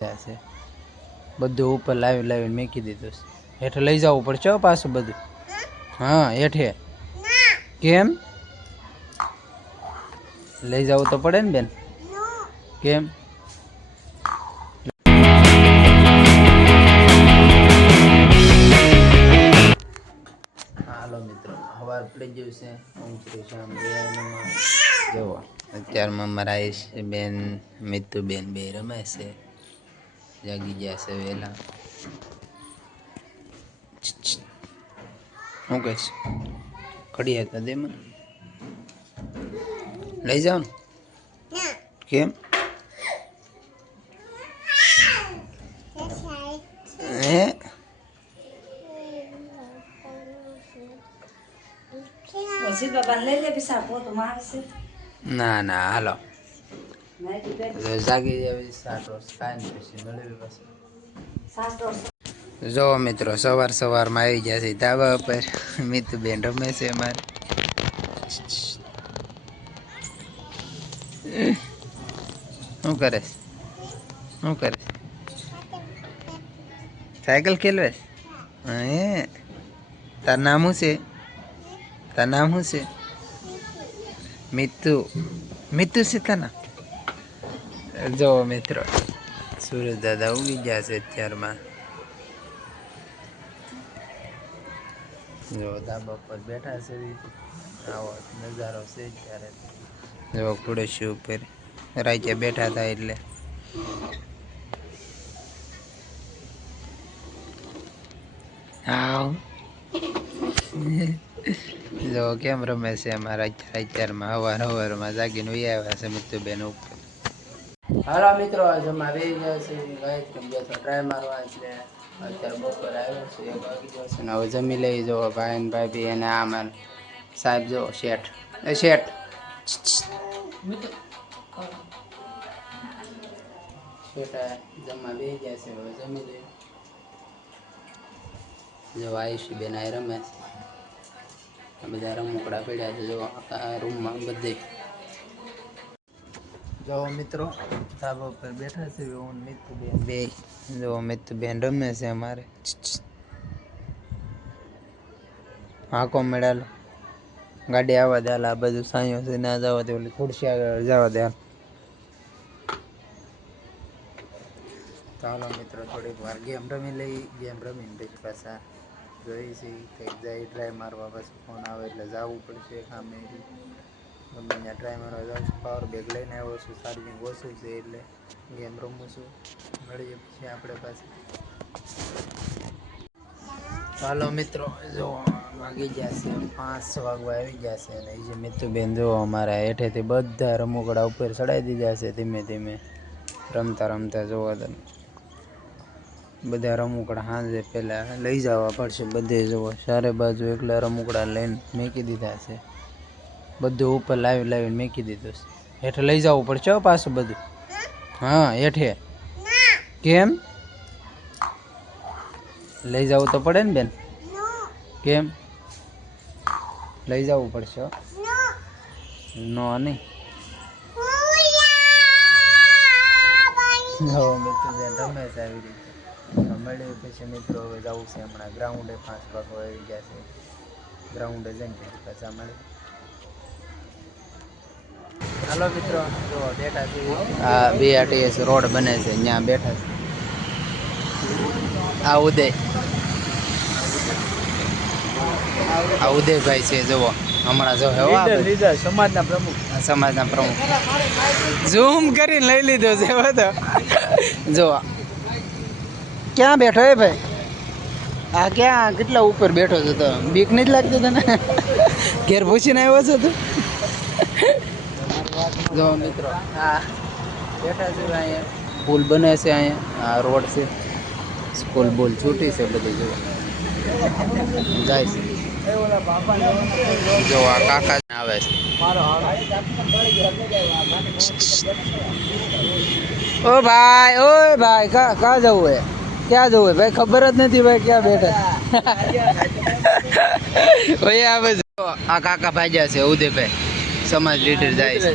છે બધું ઉપર લાવીને મેકી દીધું છે. હેઠે લઈ જવું પડશે પાછું બધું. હા હેઠે કેમ લઈ જવું તો પડે ને બેન? કેમ? હાલો મિત્રો, હવાર પડી ગયું છે. ઓમ શ્રી શ્યામ જવો અત્યારમાં મારા આયુષ બેન મિતુ બેન બે રમે છે. જાગી ગયા છે વહેલા. શું કહીશ? ખડી હતા દે મને લઈ જાઓ ને. કેમ? હે ના ના હાલો જાગી જાય સાટો કાંઈ પછી મળવી પછી. જો મિત્રો સવારમાં આવી ગયા છે ધાબા ઉપર. મિતુબેન રમે છે અમારે. શું કરે? શું કરે? સાયકલ ખેલવે? હે તાર નામ શું છે? તાર નામ શું છે? મિતુ. મિતુ છે તાર નામ? જો મિત્રો સુરજ દાદા ઉગી ગયા છે અત્યારમાં. જો ધાબા પર બેઠા છે. આવો નજારો છે ત્યારે. જો ખુડેશી ઉપર રાતે બેઠા હતા એટલે. હા જો કેમ રમે છે અમારા અત્યારમાં હવારમાં જાગીને વહી આવ્યા છે મિતુબેન ઉપર. હાલો મિત્રો જમા બે ગયા છે. ટ્રાય મારવા એટલે અત્યારે બપોર આવ્યો છે 1 વાગી ગયો છે ને હવે જમી લઈ. જો ભાઈ ને ભાભી એને આમાં સાહેબ જો શેઠ એ શેઠ શેઠ જમવા બે ગયા છે હવે જમી લઈ. જો આયુષી બેન આ રમે છે. બધા રમકડા પડ્યા છે જો આખા રૂમમાં બધે. જો મિત્રો ધાબા ઉપર બેઠા છે હું મિતુબેન બે. જો મિતુબેન રમે છે અમારે. હાકો મેળાલો ગાડી આવવા દે. આ બધું સાયો છે ના જવા દે. ઓલી ખુરશી આગળ જવા દે. ચાલો મિત્રો થોડીક વાર ગેમ રમી લઈ. ગેમ રમીને પછી પાછા જોઈ છે કંઈક જાય ટ્રાય મારવા. પછી ફોન આવે એટલે જવું પડશે સામે. ગમે ત્યાં ટ્રાય મારવા જાઉં છું. પાવર બેગ લઈને આવ્યો છું. ચાર્જિંગ ઓછું છે એટલે ગેમ રમું છું. મળીએ પછી આપણે પાછું. ચાલો મિત્રો જો વાગી ગયા છે 5 વાગવા આવી ગયા છે. અને એ જે મિતુબેન જો અમારા હેઠેથી બધા રમકડા ઉપર ચડાવી દીધા છે. ધીમે ધીમે રમતા રમતા જોવા તમે બધા રમકડા સાંજે પહેલાં લઈ જવા પડશે બધે. જુઓ ચારે બાજુ એકલા રમકડા લઈને મેકી દીધા છે. બધું ઉપર લાવીને મેકી દીધું છે. હેઠે લઈ જવું પડશે પાછું બધું. હા હેઠે કેમ? લઈ જવું તો પડે ને બેન? કેમ? લઈ જવું પડશે. નો નહીં મિત્રો બેન રમે છે આવી રીતે. મળ્યું પછી મિત્રો હવે જવું છે હમણાં ગ્રાઉન્ડે. 5 વાગવા આવી ગયા છે. ગ્રાઉન્ડે જઈને પછી પાછા મળે. હાલો મિત્રો જો બેઠા છે. આ BRTS રોડ બને છે ત્યાં બેઠા છે. આ ઉદયભાઈ છે જુઓ હમણાં જો સમાજના પ્રમુખ ઝૂમ કરીને લઈ લીધો છે. જો ક્યાં બેઠો હે ભાઈ? આ ક્યાં કેટલા ઉપર બેઠો છો? તો બીક નહીં જ લાગતી તને? ઘેર પૂછીને આવ્યો છો તું? જો મિત્રો હા બેઠા છે અહીંયા. પુલ બને છે અહીંયા. આ રોડ છે. સ્કૂલ બોલ છૂટી છે બધી. જો જાય છે. જો આ કાકા આવે છે. ઓ ભાઈ કા જવું હે? ક્યાં જવું હે ભાઈ? ખબર જ નથી ભાઈ ક્યાં બેઠા. ભાઈ આવે છે. આ કાકા ભાજ્યા છે ઉદયભાઈ સમાજ લીડર જાય છે.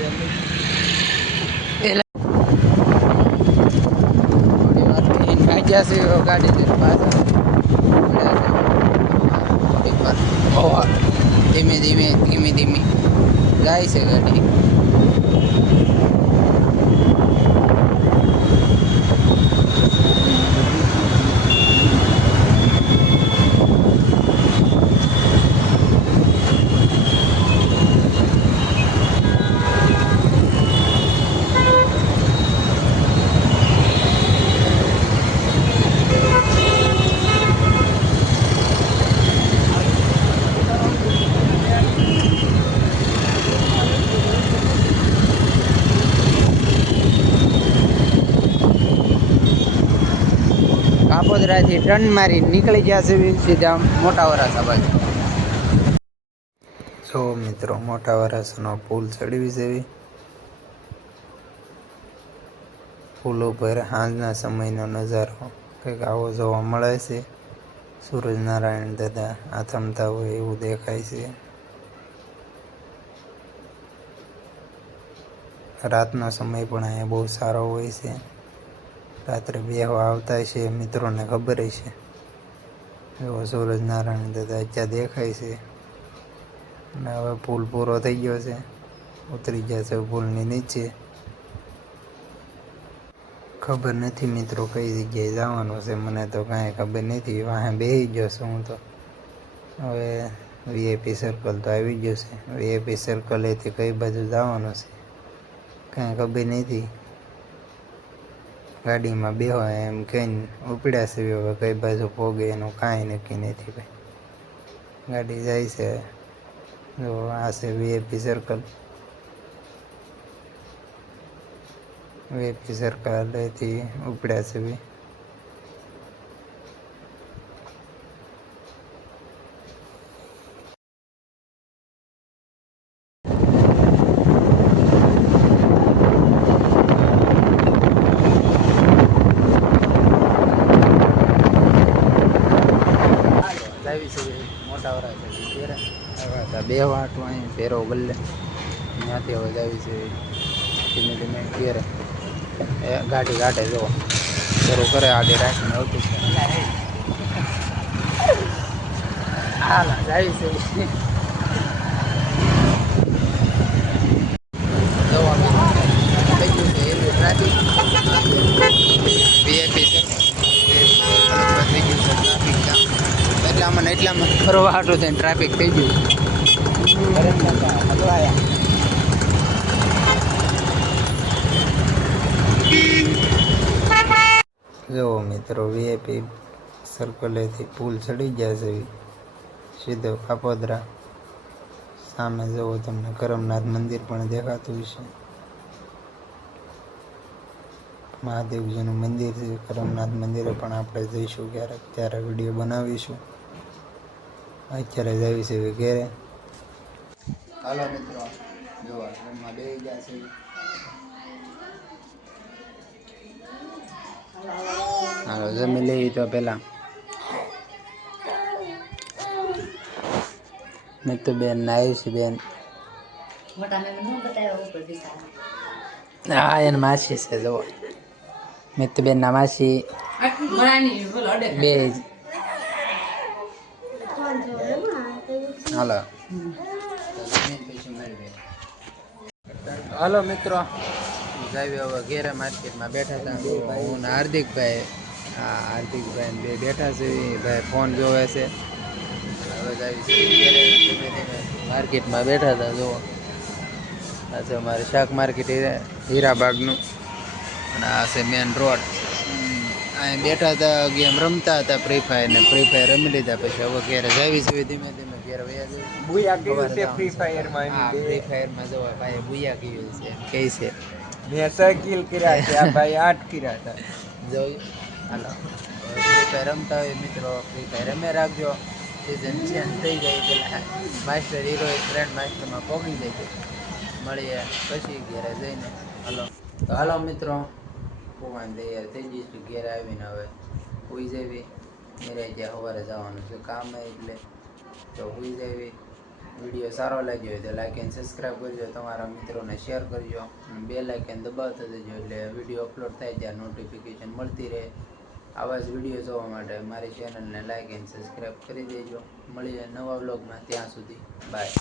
ગયા છે ગાડી લઈને પાછા ધીમે ધીમે ધીમે ધીમે જાય છે ગાડી. કાપોદરાથી ટર્ન મારી નીકળી ગયા છે સીધા મોટા વરાસા બાજુ. જો મિત્રો મોટા વરાસાનો પુલ ચડવી છે. પુલ ઉપર સાંજના સમયનો નજારો કંઈક આવો જોવા મળે છે. સૂરજનારાયણ દાદા આથમતા હોય એવું દેખાય છે. રાતનો સમય પણ અહીંયા બહુ સારો હોય છે. રાત્રે બેહવા આવતા છે મિત્રોને ખબર છે. એવો સૂરજનારાયણ દાદા અત્યારે દેખાય છે. અને હવે પુલ પૂરો થઈ ગયો છે. ઉતરી ગયા છે પુલની નીચે. ખબર નથી મિત્રો કઈ જગ્યાએ જવાનું છે, મને તો કાંઈ ખબર નથી. વાહે બેસી ગયો છું હું તો. હવે વીઆઈપી સર્કલ તો આવી ગયો છે. વીઆઈપી સર્કલેથી કઈ બાજુ જવાનું છે કાંઈ ખબર નથી. ગાડીમાં બેહો એમ કહીને ઉપડ્યા છે. હવે કઈ બાજુ પોગે એનું કાંઈ નક્કી નથી ભાઈ. ગાડી જાય છે. જો આ છે વીઆઈપી સર્કલ. વીઆઈપી સર્કલેથી ઉપડ્યા છે ભાઈ. મોટા વરાછા બે વાટું અહીં ફેરો ગલ્લે ત્યાંથી હવે જાવી છે ધીમે ધીમે ઘેરે. ગાડી કાઢે જો શરૂ કરે આડી રાખીને આવતી છે. હાલ જાવી છે થઈ ગયું છે એવી ટ્રાફિક. વીઆઈપી થઈ ગયું છે ટ્રાફિક જામ. એટલામાં ફરવા હાટું થઈને ટ્રાફિક થઈ ગયું. જુઓ મિત્રો વીઆઈપી સર્કલેથી પુલ ચડી ગયા છે સીધો કાપોદરા. સામે જુઓ તમને કરમનાથ મંદિર પણ દેખાતું છે. મહાદેવજીનું મંદિર છે. કરમનાથ મંદિરે પણ આપણે જઈશું ક્યારેક, ત્યારે વિડીયો બનાવીશું. અત્યારે જઈએ છીએ ઘેરે. હાલો મિત્રો જોવા રૂમમાં બેસી ગયા છે. હાલો જમી લઈએ તો પેલા. મેં તો બેન નાઈ છે બેન. હા એને માસી છે જો. મેં તો બેન ના માસી બે. હાલો હાલો મિત્રો જાવી હવે ઘેરે. માર્કેટમાં બેઠા હતા હું ને હાર્દિકભાઈ. હા હાર્દિકભાઈ બે બેઠા છે. ભાઈ ફોન જોવે છે. હવે જાવી ઘેરે ધીમે ધીમે. માર્કેટમાં બેઠા હતા જુઓ. આ છે અમારે શાક માર્કેટ હીરાબાગનું. અને આ છે મેન રોડ. અહીં બેઠા હતા ગેમ રમતા હતા ફ્રી ફાયર ને. ફ્રી ફાયર રમી લીધા પછી હવે ઘેરે જાવી છે ધીમે ધીમે. ઘેરે ફ્રી ફાયરમાં જવા ભાઈ બુયા કીધું છે એમ કહે છે. મેં 6 કિલ કર્યા છે, આ ભાઈ 8 કર્યા હતા. જોયું હાલો ફ્રી ફાયર રમતા હોય મિત્રો. ફ્રી ફાયર રમે રાખજો. સિઝન ચેન્જ થઈ જાય પેલા માસ્ટર હીરો ગ્રેન્ડ માસ્ટરમાં પહોંચી જાય. મળીએ પછી ઘેરે જઈને. હાલો તો હાલો મિત્રો પોવાન તૈયાર થઈ જઈશું. ઘેરે આવીને હવે સુઈ જવી. મેરે ત્યાં સવારે જવાનું છે કામ એટલે તો સુઈ જવી. વિડીયો સારો લાગ્યો હોય તો લાઈક એન્ડ સબસ્ક્રાઈબ કરજો. તમારા મિત્રોને શેર કરજો. બે લાઈક એન્ડ દબાવતા જજો એટલે વિડીયો અપલોડ થાય ત્યાં નોટિફિકેશન મળતી રહે. આવા જ વિડીયો જોવા માટે મારી ચેનલને લાઈક એન્ડ સબસ્ક્રાઈબ કરી દેજો. મળીએ નવા વ્લોગમાં, ત્યાં સુધી બાય.